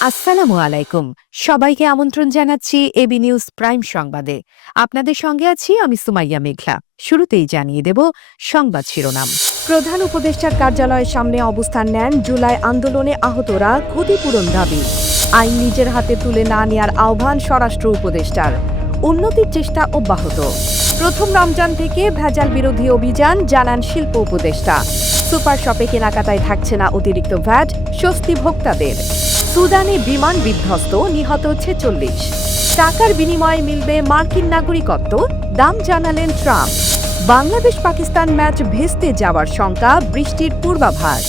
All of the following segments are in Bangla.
আসসালামু আলাইকুম। সবাইকে আমন্ত্রণ জানাচ্ছি এবি নিউজ প্রাইম সংবাদে। আপনাদের সঙ্গে আছি আমি সুমাইয়া মেঘলা। শুরুতেই জানিয়ে দেব সংবাদ শিরোনাম। প্রধান উপদেষ্টার কার্যালয়ের সামনে অবস্থান নেন জুলাই আন্দোলনে আহতরা ক্ষতিপূরণ দাবি। আইন নিজের হাতে তুলে না নেয়ার আহ্বান স্বরাষ্ট্র উপদেষ্টার। উন্নতির চেষ্টা অব্যাহত। প্রথম রমজান থেকে ভেজাল বিরোধী অভিযান জানান শিল্প উপদেষ্টা। সুপার শপে কেনাকাটায় থাকছে না অতিরিক্ত ভ্যাট, স্বস্তি ভোক্তাদের। সুদানে বিমান বিধ্বস্ত, নিহত ছেচল্লিশ টাকার বিনিময়ে মিলবে মার্কিন নাগরিকত্ব, দাম জানালেন ট্রাম্প। বাংলাদেশ পাকিস্তান ম্যাচ ভেস্তে যাওয়ার শঙ্কা, বৃষ্টির পূর্বাভাস।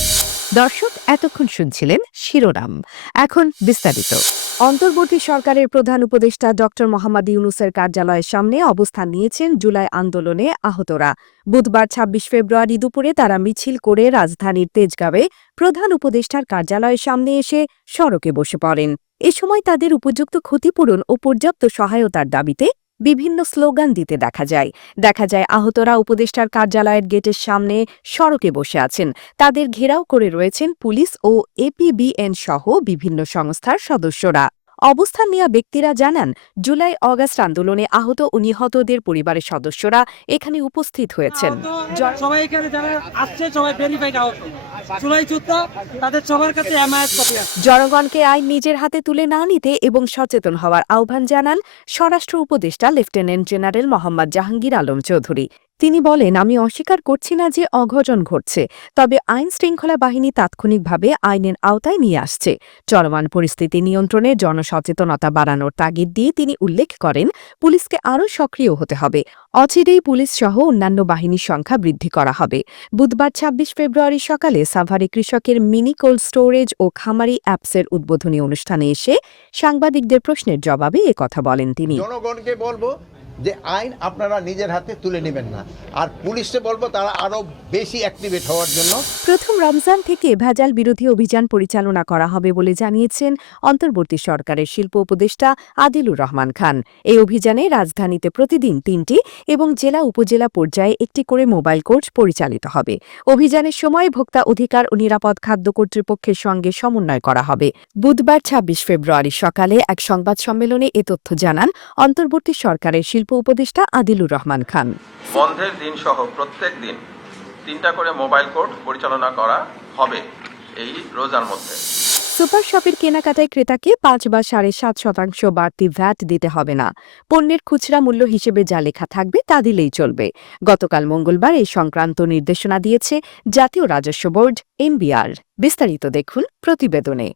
দর্শক, এতক্ষণ শুনছিলেন শিরোনাম। এখন বিস্তারিত। অন্তর্বর্তী সরকারের প্রধান উপদেষ্টা ড মোহাম্মদ ইউনুসের কার্যালয়ের সামনে অবস্থান নিয়েছেন জুলাই আন্দোলনে আহতরা। বুধবার ২৬ ফেব্রুয়ারি দুপুরে তারা মিছিল করে রাজধানীর তেজগাঁওয়ে প্রধান উপদেষ্টার কার্যালয়ের সামনে এসে সড়কে বসে পড়েন। এ সময় তাদের উপযুক্ত ক্ষতিপূরণ ও পর্যাপ্ত সহায়তার দাবিতে বিভিন্ন স্লোগান দিতে দেখা যায়। দেখা যায় আহতরা উপদেষ্টার কার্যালয়ের গেটের সামনে সড়কে বসে আছেন। তাদের ঘেরাও করে রয়েছেন পুলিশ ও এপিবিএন সহ বিভিন্ন সংস্থার সদস্যরা। অবস্থান নেওয়া ব্যক্তিরা জানান জুলাই অগাস্ট আন্দোলনে আহত ও নিহতদের পরিবারের সদস্যরা এখানে উপস্থিত হয়েছেন। সবাই এখানে যারা আসছে সবাই ভেরিফাইড আউট তাদের সবার কাছে এমআইএস কপি আছে। জনগণকে আইন নিজের হাতে তুলে না নিতে এবং সচেতন হওয়ার আহ্বান জানান স্বরাষ্ট্র উপদেষ্টা লেফটেন্যান্ট জেনারেল মোহাম্মদ জাহাঙ্গীর আলম চৌধুরী। তিনি বলেন, আমি অস্বীকার করছি না যে অঘটন ঘটছে, তবে আইন শৃঙ্খলা বাহিনী তাৎক্ষণিকভাবে আইনের আওতায় নিয়ে আসছে। চলমান পরিস্থিতি নিয়ন্ত্রণে জনসচেতনতা বাড়ানোর তাগিদ দিয়ে তিনি উল্লেখ করেন, পুলিশকে আরও সক্রিয় হতে হবে। অচিরেই পুলিশ সহ অন্যান্য বাহিনীর সংখ্যা বৃদ্ধি করা হবে। বুধবার ২৬ ফেব্রুয়ারি সকালে সাভারে কৃষকের মিনি কোল্ড স্টোরেজ ও খামারি অ্যাপসের উদ্বোধনী অনুষ্ঠানে এসে সাংবাদিকদের প্রশ্নের জবাবে কথা বলেন তিনি। জনগণকে বলব যে আইন আপনারা নিজের হাতে তুলে নেবেন না। আর পুলিশকে বলব তারা আরও বেশি অ্যাক্টিভেট হওয়ার জন্য। প্রথম রমজান থেকে ভেজাল বিরোধী অভিযান পরিচালনা করা হবে বলে জানিয়েছেন অন্তর্বর্তী সরকারের শিল্প উপদেষ্টা আদিলুর রহমান খান। এই অভিযানে রাজধানীতে প্রতিদিন তিনটি এবং জেলা উপজেলা পর্যায়ে একটি করে মোবাইল কোর্ট পরিচালিত হবে। অভিযানের সময় ভোক্তা অধিকার ও নিরাপদ খাদ্য কর্তৃপক্ষের সঙ্গে সমন্বয় করা হবে। বুধবার ২৬ ফেব্রুয়ারি সকালে এক সংবাদ সম্মেলনে এ তথ্য জানান অন্তর্বর্তী সরকারের শিল্প উপদেষ্টা আদিলুর রহমান খান। বন্ধের দিন সহ প্রত্যেক দিন তিনটা করে মোবাইল কোর্ট পরিচালনা করা হবে এই রোজার মধ্যে। সুপার শপের কেনাকাটায় ক্রেতাকে পাঁচ বা সাড়ে সাত শতাংশ বাড়তি ভ্যাট দিতে হবে না। পণ্যের খুচরা মূল্য হিসেবে যা লেখা থাকবে তা দিলেই চলবে। গতকাল মঙ্গলবার এই সংক্রান্ত নির্দেশনা দিয়েছে জাতীয় রাজস্ব বোর্ড এমবিআর। বিস্তারিত দেখুন প্রতিবেদনে।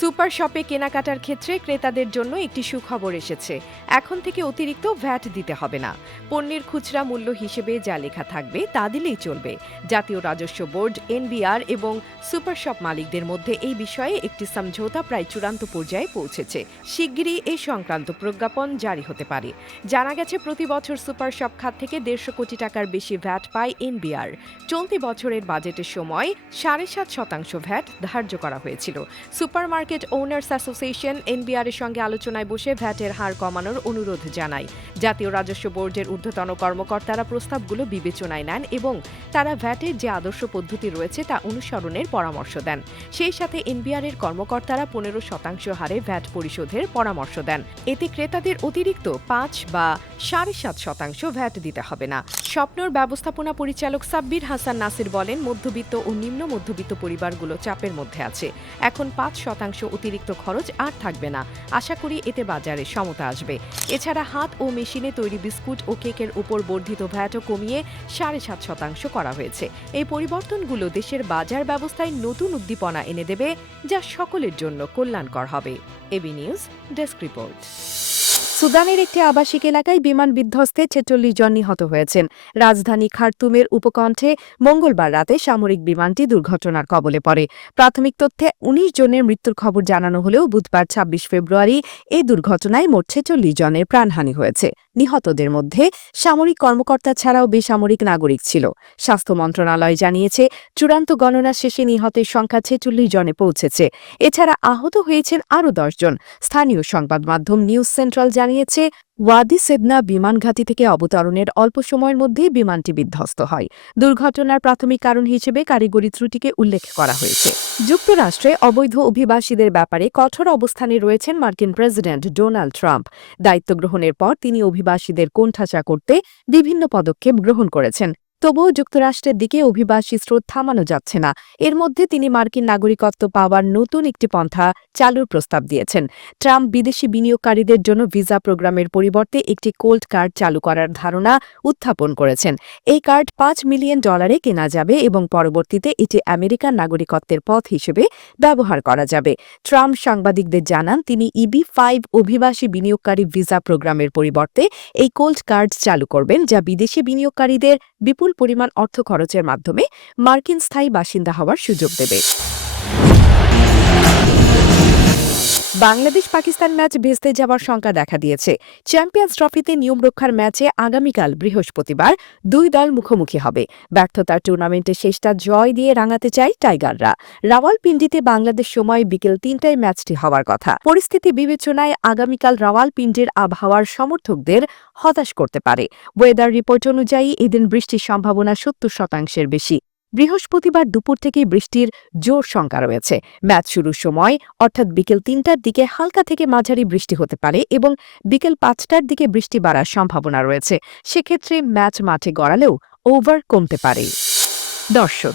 সুপার শপে কেনাকাটার ক্ষেত্রে ক্রেতাদের জন্য একটি সুখবর এসেছে। এখন থেকে অতিরিক্ত ভ্যাট দিতে হবে না। পণ্যের খুচরা মূল্য হিসেবে যা লেখা থাকবে তা দিলেই চলবে। জাতীয় রাজস্ব বোর্ড, এনবিআর এবং সুপার শপ মালিকদের মধ্যে এই বিষয়ে একটি সমঝোতা প্রায় চূড়ান্ত পর্যায়ে পৌঁছেছে। শিগগিরই এই সংক্রান্ত প্রজ্ঞাপন জারি হতে পারে। জানা গেছে, প্রতি বছর সুপার শপ খাত থেকে দেড়শো কোটি টাকার বেশি ভ্যাট পায় এনবিআর। চলতি বছরের বাজেটের সময় সাড়ে সাত শতাংশ ভ্যাট ধার্য করা হয়েছিল। Super market owners association NBR এর সঙ্গে আলোচনায় বসে ভ্যাটের হার কমানোর অনুরোধ জানায়। জাতীয় রাজস্ব বোর্ডের ঊর্ধ্বতন কর্মকর্তারা প্রস্তাবগুলো বিবেচনায় নেন এবং তারা ভ্যাটের যে আদর্শ পদ্ধতি রয়েছে তা অনুসরণের পরামর্শ দেন। সেই সাথে এনবিআর এর কর্মকর্তারা পনেরো শতাংশ হারে ভ্যাট পরিশোধের পরামর্শ দেন। এতে ক্রেতাদের অতিরিক্ত পাঁচ বা সাড়ে সাত শতাংশ ভ্যাট দিতে হবে না। স্বপ্নর ব্যবস্থাপনা পরিচালক সাব্বির হাসান নাসির বলেন, মধ্যবিত্ত ও নিম্ন মধ্যবিত্ত পরিবারগুলো চাপের মধ্যে আছে। এখন পাঁচ শতাংশ অতিরিক্ত খরচ আর থাকবে না। আশা করি এতে বাজারে সমতা আসবে। এছাড়া হাত ও মেশিনে তৈরি বিস্কুট ও কেকের উপর বর্ধিত ভ্যাটও কমিয়ে সাড়ে সাত শতাংশ করা হয়েছে। এই পরিবর্তনগুলো দেশের বাজার ব্যবস্থায় নতুন উদ্দীপনা এনে দেবে, যা সকলের জন্য কল্যাণকর হবে। AB news, desk report. সুদানের একটি আবাসিক এলাকায় বিমান বিধ্বস্তে ছেচল্লিশ জন নিহত হয়েছেন। রাজধানী খার্তুমের উপকণ্ঠে মঙ্গলবার রাতে সামরিক বিমানটি দুর্ঘটনার কবলে পড়ে। প্রাথমিক তথ্যে ১৯ জনের মৃত্যুর খবর জানানো হলেও বুধবার ২৬ ফেব্রুয়ারি এই দুর্ঘটনায় মোট ছেচল্লিশ জনের প্রাণহানি হয়েছে। নিহতদের মধ্যে সামরিক কর্মকর্তা ছাড়াও বেসামরিক নাগরিক ছিল। স্বাস্থ্য মন্ত্রণালয় জানিয়েছে, চূড়ান্ত গণনা শেষে নিহতের সংখ্যা ছেচল্লিশ জনে পৌঁছেছে। এছাড়া আহত হয়েছেন আরও জন। স্থানীয় সংবাদ মাধ্যম নিউজ সেন্ট্রাল জানিয়েছে, ওয়াদি সেবনা বিমান ঘাঁটি থেকে অবতরণের অল্প সময়ের মধ্যেই বিমানটি বিধ্বস্ত হয়। দুর্ঘটনার প্রাথমিক কারণ হিসেবে কারিগরি ত্রুটিকে উল্লেখ করা হয়েছে। যুক্তরাষ্ট্রে অবৈধ অভিবাসীদের ব্যাপারে কঠোর অবস্থানে রয়েছেন মার্কিন প্রেসিডেন্ট ডোনাল্ড ট্রাম্প। দায়িত্ব গ্রহণের পর তিনি অভিবাসীদের কোণঠাসা করতে বিভিন্ন পদক্ষেপ গ্রহণ করেছেন। তবুও যুক্তরাষ্ট্রের দিকে অভিবাসী স্রোত থামানো যাচ্ছে না। এর মধ্যে তিনি মার্কিন নাগরিকত্ব পাওয়ার নতুন একটি পন্থা চালুর প্রস্তাব দিয়েছেন। ট্রাম্প বিদেশি বিনিয়োগকারীদের জন্য ভিসা প্রোগ্রামের পরিবর্তে একটি কোল্ড কার্ড চালু করার ধারণা উত্থাপন করেছেন। এই কার্ড পাঁচ মিলিয়ন ডলারে কেনা যাবে এবং পরবর্তীতে এটি আমেরিকান নাগরিকত্বের পথ হিসেবে ব্যবহার করা যাবে। ট্রাম্প সাংবাদিকদের জানান, তিনি ইবি ফাইভ অভিবাসী বিনিয়োগকারী ভিসা প্রোগ্রামের পরিবর্তে এই কোল্ড কার্ড চালু করবেন, যা বিদেশি বিনিয়োগকারীদের বিপুল পরিমাণ অর্থ খরচের মাধ্যমে মার্কিন স্থায়ী বাসিন্দা হওয়ার সুযোগ দেবে। বাংলাদেশ পাকিস্তান ম্যাচ ভেস্তে যাওয়ার শঙ্কা দেখা দিয়েছে। চ্যাম্পিয়ন্স ট্রফিতে নিয়ম রক্ষার ম্যাচে আগামীকাল বৃহস্পতিবার দুই দল মুখোমুখি হবে। ব্যর্থতার টুর্নামেন্টে শেষটা জয় দিয়ে রাঙাতে চায় টাইগাররা। রাওয়ালপিন্ডিতে বাংলাদেশ সময় বিকেল তিনটায় ম্যাচটি হওয়ার কথা। পরিস্থিতি বিবেচনায় আগামীকাল রাওয়ালপিন্ডির আবহাওয়ার সমর্থকদের হতাশ করতে পারে। ওয়েদার রিপোর্ট অনুযায়ী এদিন বৃষ্টির সম্ভাবনা সত্তর শতাংশের বেশি। বৃহস্পতিবার দুপুর থেকে বৃষ্টির জোর শঙ্কা রয়েছে। ম্যাচ শুরুর সময়, অর্থাৎ বিকেল তিনটার দিকে হালকা থেকে মাঝারি বৃষ্টি হতে পারে এবং বিকেল পাঁচটার দিকে বৃষ্টি বাড়ার সম্ভাবনা রয়েছে। সেক্ষেত্রে ম্যাচ মাঠে গড়ালেও ওভার কমতে পারে। দর্শক